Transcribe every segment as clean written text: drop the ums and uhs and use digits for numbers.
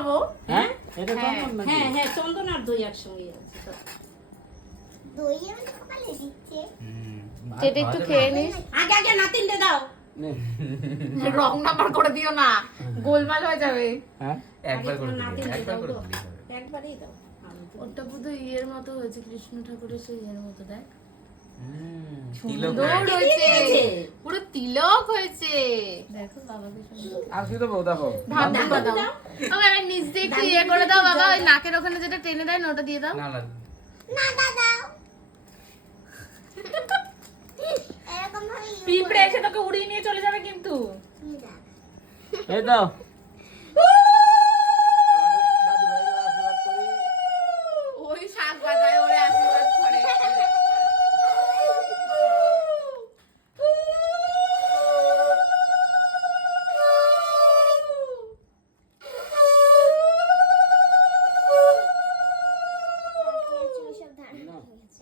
খাবো। হ্যাঁ এটা চন্দন নাকি? হ্যাঁ হ্যাঁ চন্দন আর দই একসঙ্গে আছে তো। দই আমি তো কপালে দিচ্ছে। এটা একটু খেয়ে নিস। আগে আগে নাতিনতে দাও। নে। রং নাম্বার করে দিও না, গোলমাল হয়ে যাবে। হ্যাঁ একবার করে দিবি, নাতিনতে একবার দাও করে তো। দিলেই হবে। একবারই দাও। আমি তো- ওটা বোধহয় ইয়ের মতো হয়েছে, কৃষ্ণ ঠাকুরের সেই ইয়ের মতো। দেখ তিলক সুন্দর হয়ে হয়েছে, দিয়েছে। পুরো তিলক হয়েছে। দেখো বাবাকে সুন্দর আর কি দেবো দেখো ধান দাও, দিয়ে দাও। দাও। বাবা এবার নিচ দিয়ে একটু ইয়ে করে দাও বাবা, ওই নাকের ওখানে যেটা টেনে দেয় না ওটা দিয়ে দাও। না না না দাদা এরকম ভাবে পিঁপড়ে এসে তোকে উড়িয়ে নিয়ে চলে যাবে কিন্তু। এই দাও দাদু ভাইয়ের আশীর্বাদ করি। ওই শাক বাজায় ওরে আশীর্বাদ করে।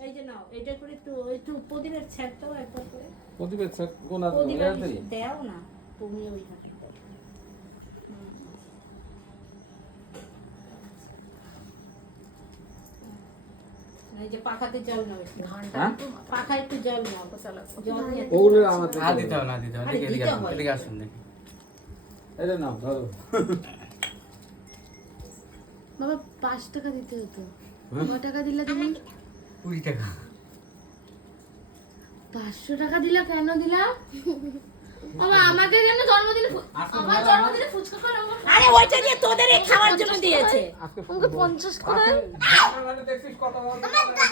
এই যে নাও এটা করে একটু একটু প্রদীপের ছাড়টাও একবার করে। প্রদীপের সেট কোন আছে প্রদীপের এটাতেই? দাও না তুমি ওই হাতে দাও। এই যে পাখাতে জল নাও একটু। হ্যাঁ পাখা একটু জল নাও। জল নিয়ে ওগুলো আমাদের না দিতে হবে না দিতে হবে, আরে এদিকে দিতে আসুন হয়। এদিকে আসুন দেখি। এটা নাও ধরো বাবা 5 টাকা দিতে হতো, ক টাকা দিলা তুমি? 20 টাকা। 500 টাকা দিলা, কেন দিলা? বাবা আমাকে কেন জন্মদিনে আমার জন্মদিনে ফুচকা খাওয়া আমার আরে ওইটা দিয়ে তোদের এই খাওয়ার জন্য দিয়েছে। আজকে আমাকে 50 করে। দেখছিস কত আমার দাদুকে